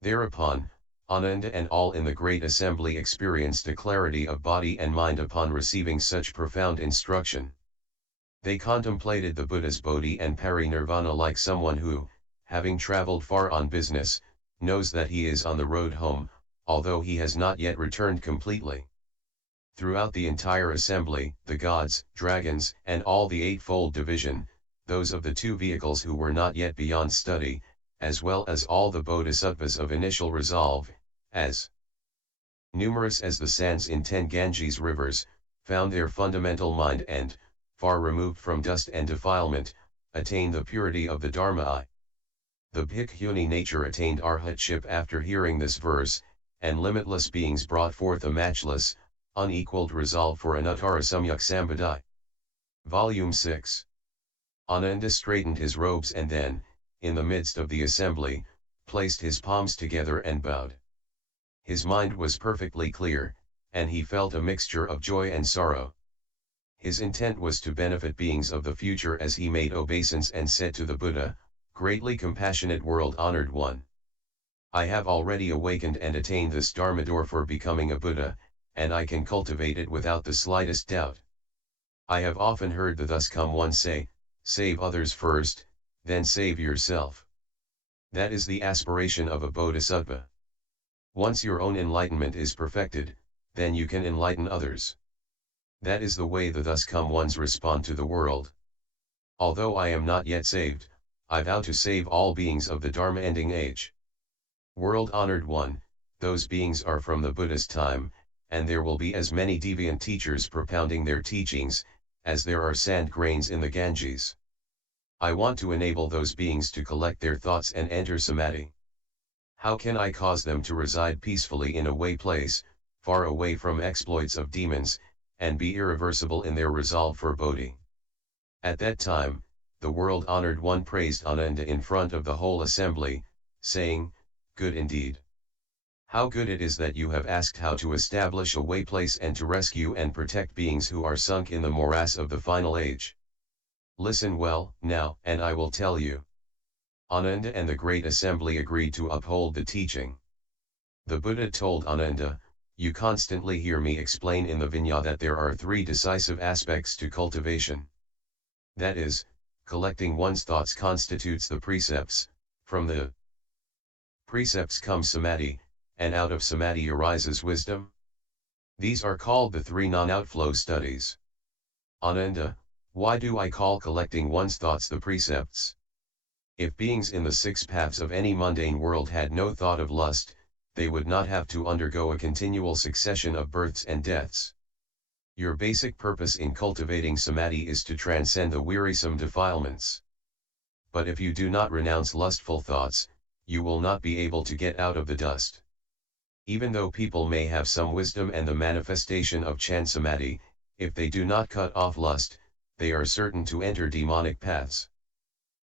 Thereupon, Ananda and all in the great assembly experienced a clarity of body and mind upon receiving such profound instruction. They contemplated the Buddha's Bodhi and Parinirvana like someone who, having traveled far on business, knows that he is on the road home, although he has not yet returned completely. Throughout the entire assembly, the gods, dragons, and all the eightfold division, those of the two vehicles who were not yet beyond study, as well as all the bodhisattvas of initial resolve, as numerous as the sands in 10 Ganges rivers, found their fundamental mind and, far removed from dust and defilement, attained the purity of the Dharma. The bhikkhuni nature attained arhatship after hearing this verse, and limitless beings brought forth a matchless, unequaled resolve for anuttara samyak sambadhi. Volume 6. Ananda straightened his robes and then, in the midst of the assembly, placed his palms together and bowed. His mind was perfectly clear, and he felt a mixture of joy and sorrow. His intent was to benefit beings of the future as he made obeisance and said to the Buddha, "Greatly compassionate world-honored one. I have already awakened and attained this Dharma door for becoming a Buddha, and I can cultivate it without the slightest doubt. I have often heard the thus come one say, save others first, then save yourself. That is the aspiration of a bodhisattva. Once your own enlightenment is perfected, then you can enlighten others. That is the way the thus come ones respond to the world. Although I am not yet saved, I vow to save all beings of the Dharma ending age. World-honored one, those beings are from the Buddha's time, and there will be as many deviant teachers propounding their teachings, as there are sand grains in the Ganges. I want to enable those beings to collect their thoughts and enter samadhi. How can I cause them to reside peacefully in a way place, far away from exploits of demons, and be irreversible in their resolve for Bodhi?" At that time, the world-honored one praised Ananda in front of the whole assembly, saying, "Good indeed. How good it is that you have asked how to establish a way place and to rescue and protect beings who are sunk in the morass of the final age. Listen well, now, and I will tell you." Ananda and the great assembly agreed to uphold the teaching. The Buddha told Ananda, "You constantly hear me explain in the Vinaya that there are 3 decisive aspects to cultivation. That is, collecting one's thoughts constitutes the precepts, from the precepts comes samadhi, and out of samadhi arises wisdom. These are called the 3 non-outflow studies." Ananda, why do I call collecting one's thoughts the precepts? If beings in the 6 paths of any mundane world had no thought of lust, they would not have to undergo a continual succession of births and deaths. Your basic purpose in cultivating samadhi is to transcend the wearisome defilements. But if you do not renounce lustful thoughts, you will not be able to get out of the dust. Even though people may have some wisdom and the manifestation of Chan Samadhi, if they do not cut off lust, they are certain to enter demonic paths.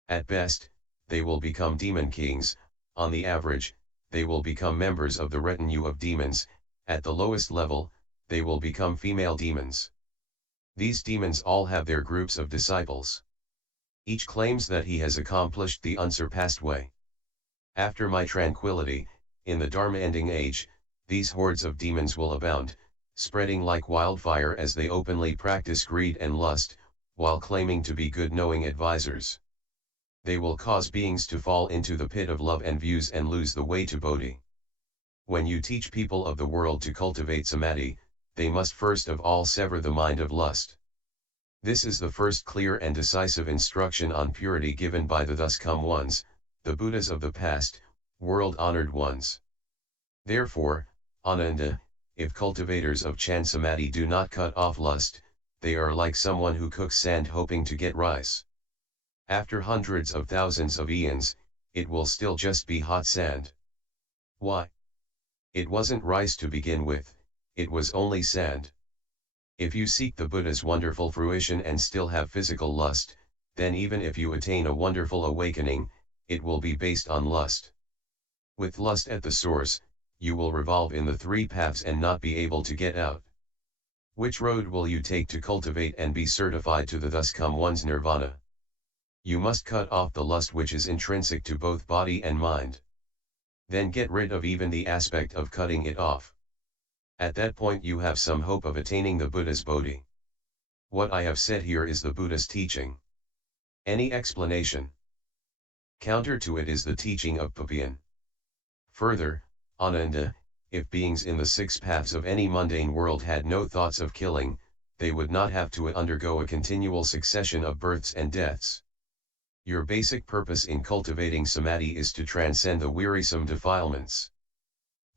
At best, they will become demon kings, on the average, they will become members of the retinue of demons, at the lowest level, they will become female demons. These demons all have their groups of disciples. Each claims that he has accomplished the unsurpassed way. After my tranquility, in the Dharma ending age, these hordes of demons will abound, spreading like wildfire as they openly practice greed and lust, while claiming to be good knowing advisors. They will cause beings to fall into the pit of love and views and lose the way to Bodhi. When you teach people of the world to cultivate samadhi, they must first of all sever the mind of lust. This is the first clear and decisive instruction on purity given by the thus come ones, the Buddhas of the past, world-honored ones. Therefore, Ananda, if cultivators of Chan Samadhi do not cut off lust, they are like someone who cooks sand hoping to get rice. After hundreds of thousands of eons, it will still just be hot sand. Why? It wasn't rice to begin with, it was only sand. If you seek the Buddha's wonderful fruition and still have physical lust, then even if you attain a wonderful awakening, it will be based on lust. With lust at the source, you will revolve in the 3 paths and not be able to get out. Which road will you take to cultivate and be certified to the thus come one's nirvana? You must cut off the lust which is intrinsic to both body and mind. Then get rid of even the aspect of cutting it off. At that point you have some hope of attaining the Buddha's Bodhi. What I have said here is the Buddha's teaching. Any explanation counter to it is the teaching of Papian. Further, Ananda, if beings in the six paths of any mundane world had no thoughts of killing, they would not have to undergo a continual succession of births and deaths. Your basic purpose in cultivating samadhi is to transcend the wearisome defilements.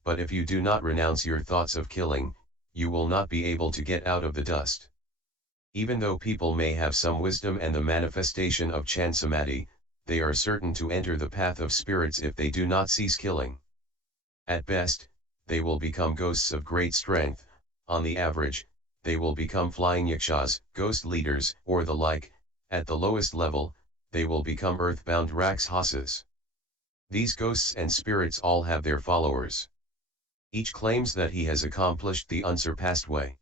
But if you do not renounce your thoughts of killing, you will not be able to get out of the dust. Even though people may have some wisdom and the manifestation of Chan Samadhi, they are certain to enter the path of spirits if they do not cease killing. At best, they will become ghosts of great strength. On the average, they will become flying yakshas, ghost leaders, or the like. At the lowest level, they will become earthbound rakshasas. These ghosts and spirits all have their followers. Each claims that he has accomplished the unsurpassed way.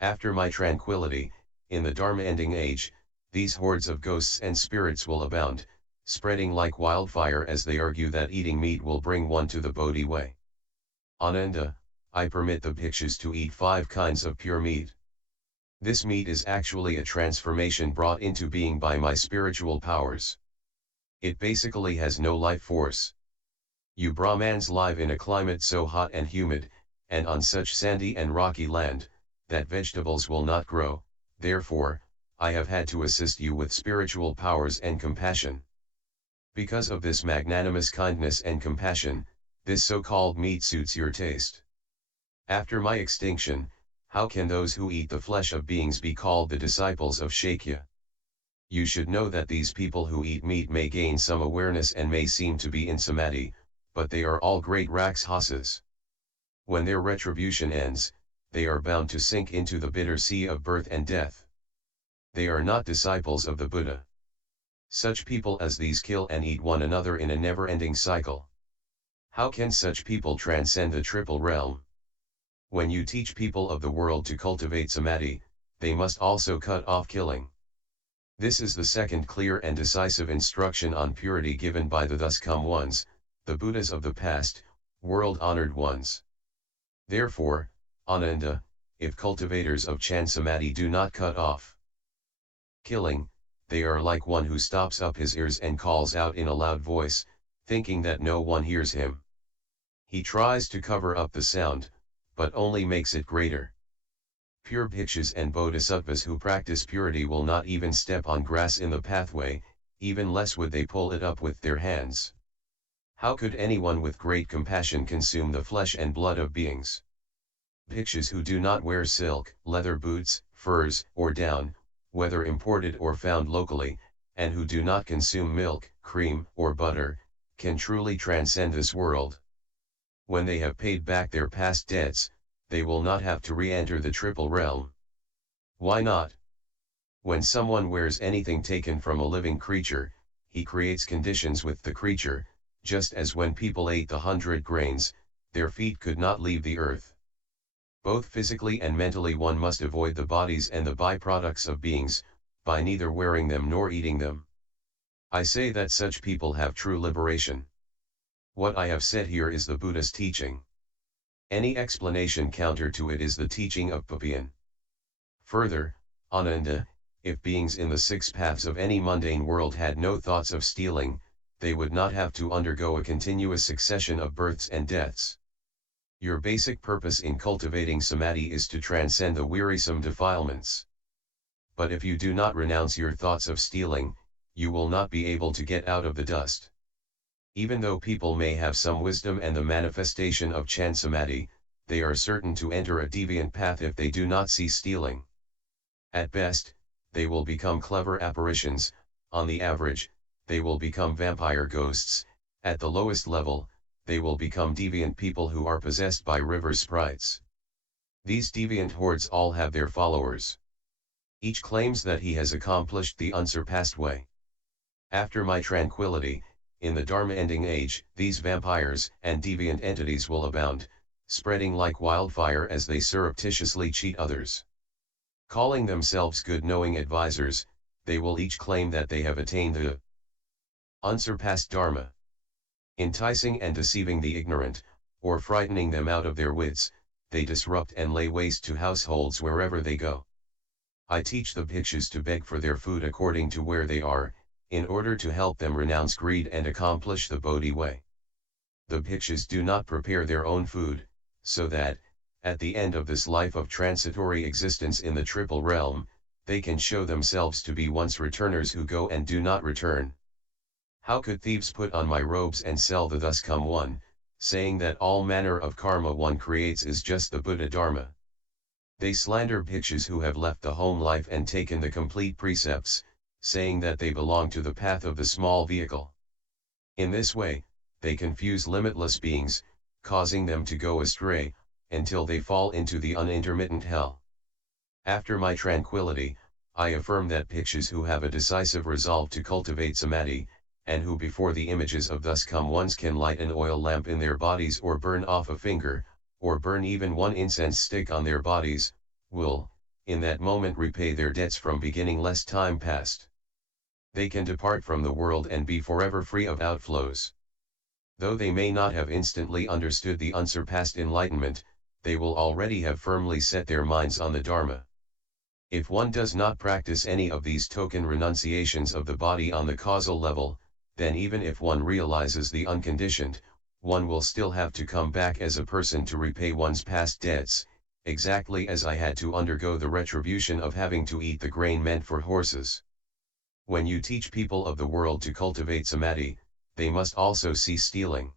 After my tranquility, in the Dharma ending age, these hordes of ghosts and spirits will abound, spreading like wildfire as they argue that eating meat will bring one to the Bodhi way. Ananda, I permit the bhikshus to eat 5 kinds of pure meat. This meat is actually a transformation brought into being by my spiritual powers. It basically has no life force. You Brahmans live in a climate so hot and humid, and on such sandy and rocky land, that vegetables will not grow. Therefore, I have had to assist you with spiritual powers and compassion. Because of this magnanimous kindness and compassion, this so-called meat suits your taste. After my extinction, how can those who eat the flesh of beings be called the disciples of Shakya? You should know that these people who eat meat may gain some awareness and may seem to be in samadhi, but they are all great rakshasas. When their retribution ends, they are bound to sink into the bitter sea of birth and death. They are not disciples of the Buddha. Such people as these kill and eat one another in a never-ending cycle. How can such people transcend the triple realm? When you teach people of the world to cultivate samadhi, they must also cut off killing. This is the second clear and decisive instruction on purity given by the thus come ones, the Buddhas of the past, world-honored ones. Therefore, Ananda, if cultivators of Chan Samadhi do not cut off killing, they are like one who stops up his ears and calls out in a loud voice, thinking that no one hears him. He tries to cover up the sound, but only makes it greater. Pure bhikshus and bodhisattvas who practice purity will not even step on grass in the pathway, even less would they pull it up with their hands. How could anyone with great compassion consume the flesh and blood of beings? Bhikshus who do not wear silk, leather boots, furs, or down, whether imported or found locally, and who do not consume milk, cream, or butter, can truly transcend this world. When they have paid back their past debts, they will not have to re-enter the triple realm. Why not? When someone wears anything taken from a living creature, he creates conditions with the creature, just as when people ate the 100 grains, their feet could not leave the earth. Both physically and mentally one must avoid the bodies and the byproducts of beings, by neither wearing them nor eating them. I say that such people have true liberation. What I have said here is the Buddha's teaching. Any explanation counter to it is the teaching of Papian. Further, Ananda, if beings in the 6 paths of any mundane world had no thoughts of stealing, they would not have to undergo a continuous succession of births and deaths. Your basic purpose in cultivating samadhi is to transcend the wearisome defilements. But if you do not renounce your thoughts of stealing, you will not be able to get out of the dust. Even though people may have some wisdom and the manifestation of Chan Samadhi, they are certain to enter a deviant path if they do not cease stealing. At best, they will become clever apparitions. On the average, they will become vampire ghosts. At the lowest level, they will become deviant people who are possessed by river sprites. These deviant hordes all have their followers. Each claims that he has accomplished the unsurpassed way. After my tranquility, in the Dharma ending age, these vampires and deviant entities will abound, spreading like wildfire as they surreptitiously cheat others. Calling themselves good knowing advisors, they will each claim that they have attained the unsurpassed Dharma. Enticing and deceiving the ignorant, or frightening them out of their wits, they disrupt and lay waste to households wherever they go. I teach the bhikshus to beg for their food according to where they are, in order to help them renounce greed and accomplish the Bodhi way. The bhikshus do not prepare their own food, so that, at the end of this life of transitory existence in the triple realm, they can show themselves to be once returners who go and do not return. How could thieves put on my robes and sell the thus come one, saying that all manner of karma one creates is just the Buddha Dharma? They slander bhikshus who have left the home life and taken the complete precepts, saying that they belong to the path of the small vehicle. In this way, they confuse limitless beings, causing them to go astray, until they fall into the unintermittent hell. After my tranquility, I affirm that bhikshus who have a decisive resolve to cultivate samadhi, and who before the images of thus come ones can light an oil lamp in their bodies or burn off a finger, or burn even one incense stick on their bodies, will, in that moment repay their debts from beginning less time past. They can depart from the world and be forever free of outflows. Though they may not have instantly understood the unsurpassed enlightenment, they will already have firmly set their minds on the Dharma. If one does not practice any of these token renunciations of the body on the causal level, then even if one realizes the unconditioned, one will still have to come back as a person to repay one's past debts, exactly as I had to undergo the retribution of having to eat the grain meant for horses. When you teach people of the world to cultivate samadhi, they must also cease stealing.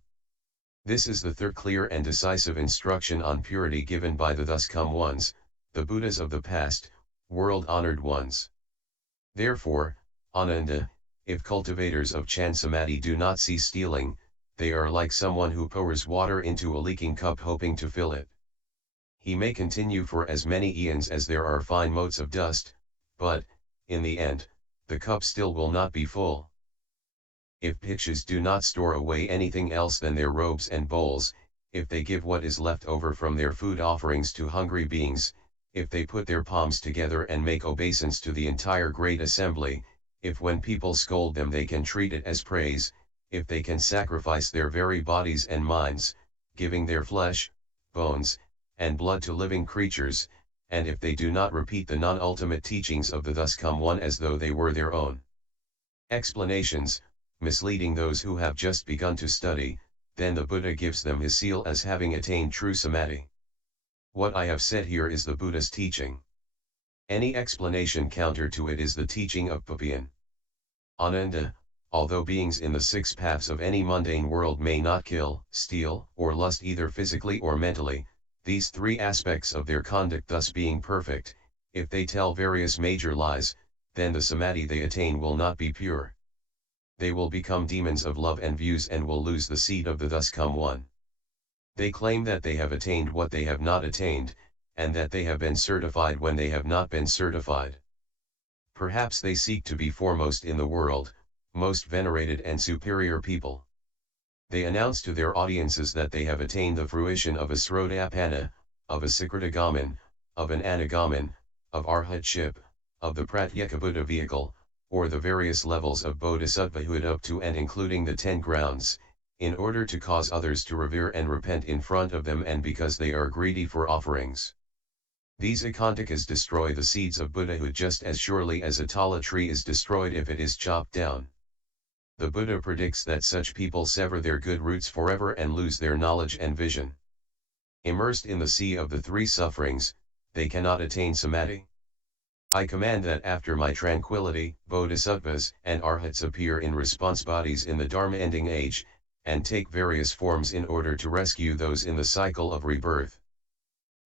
This is the third clear and decisive instruction on purity given by the thus come ones, the Buddhas of the past, world-honored ones. Therefore, Ananda, if cultivators of Chan Samadhi do not cease stealing, they are like someone who pours water into a leaking cup hoping to fill it. He may continue for as many eons as there are fine motes of dust, but, in the end, the cup still will not be full. If bhikshus do not store away anything else than their robes and bowls, if they give what is left over from their food offerings to hungry beings, if they put their palms together and make obeisance to the entire great assembly, if when people scold them they can treat it as praise, if they can sacrifice their very bodies and minds, giving their flesh, bones, and blood to living creatures, and if they do not repeat the non-ultimate teachings of the thus come one as though they were their own explanations, misleading those who have just begun to study, then the Buddha gives them his seal as having attained true samadhi. What I have said here is the Buddha's teaching. Any explanation counter to it is the teaching of Papian. Ananda, although beings in the six paths of any mundane world may not kill, steal, or lust either physically or mentally, these three aspects of their conduct thus being perfect, if they tell various major lies, then the samadhi they attain will not be pure. They will become demons of love and views and will lose the seed of the thus come one. They claim that they have attained what they have not attained, and that they have been certified when they have not been certified. Perhaps they seek to be foremost in the world, most venerated and superior people. They announce to their audiences that they have attained the fruition of a Srodapana, of a Sakritagaman, of an Anagaman, of Arhatship, of the Pratyeka vehicle, or the various levels of Bodhisattvahood up to and including the 10 grounds, in order to cause others to revere and repent in front of them and because they are greedy for offerings. These Akantakas destroy the seeds of Buddhahood just as surely as a tala tree is destroyed if it is chopped down. The Buddha predicts that such people sever their good roots forever and lose their knowledge and vision. Immersed in the sea of the three sufferings, they cannot attain samadhi. I command that after my tranquility, bodhisattvas and arhats appear in response bodies in the Dharma ending age, and take various forms in order to rescue those in the cycle of rebirth.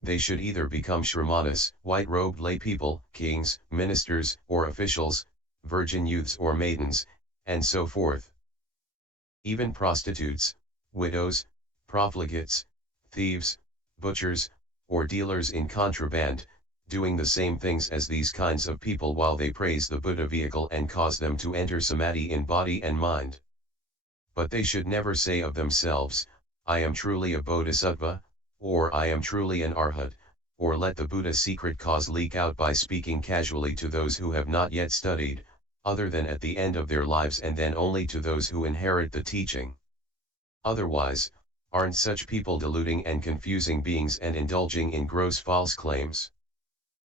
They should either become shramanas, white-robed lay people, kings, ministers, or officials, virgin youths or maidens, and so forth. Even prostitutes, widows, profligates, thieves, butchers, or dealers in contraband, doing the same things as these kinds of people while they praise the Buddha vehicle and cause them to enter samadhi in body and mind. But they should never say of themselves, I am truly a bodhisattva, or I am truly an arhat, or let the Buddha secret cause leak out by speaking casually to those who have not yet studied, other than at the end of their lives and then only to those who inherit the teaching. Otherwise, aren't such people deluding and confusing beings and indulging in gross false claims?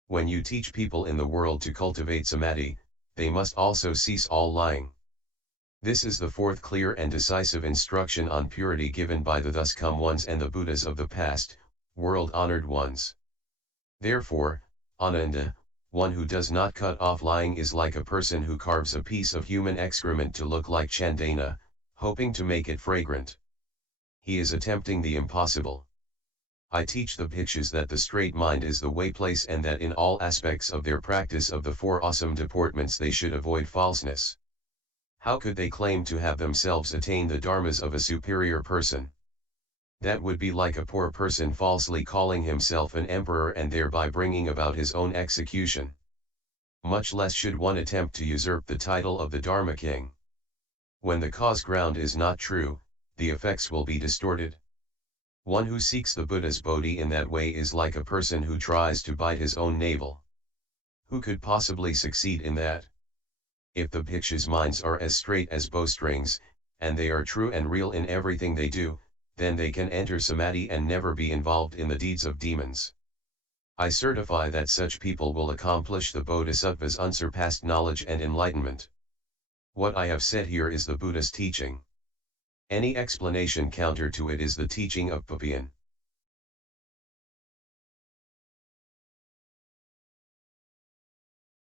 When you teach people in the world to cultivate samadhi, they must also cease all lying. This is the fourth clear and decisive instruction on purity given by the thus come ones and the Buddhas of the past, world-honored ones. Therefore, Ananda, one who does not cut off lying is like a person who carves a piece of human excrement to look like chandana, hoping to make it fragrant. He is attempting the impossible. I teach the bhikshus that the straight mind is the way place and that in all aspects of their practice of the four awesome deportments they should avoid falseness. How could they claim to have themselves attained the dharmas of a superior person? That would be like a poor person falsely calling himself an emperor and thereby bringing about his own execution. Much less should one attempt to usurp the title of the Dharma king. When the cause ground is not true, the effects will be distorted. One who seeks the Buddha's bodhi in that way is like a person who tries to bite his own navel. Who could possibly succeed in that? If the bhikshus' minds are as straight as bowstrings, and they are true and real in everything they do, then they can enter samadhi and never be involved in the deeds of demons. I certify that such people will accomplish the Bodhisattva's unsurpassed knowledge and enlightenment. What I have said here is the Buddha's teaching. Any explanation counter to it is the teaching of Papian.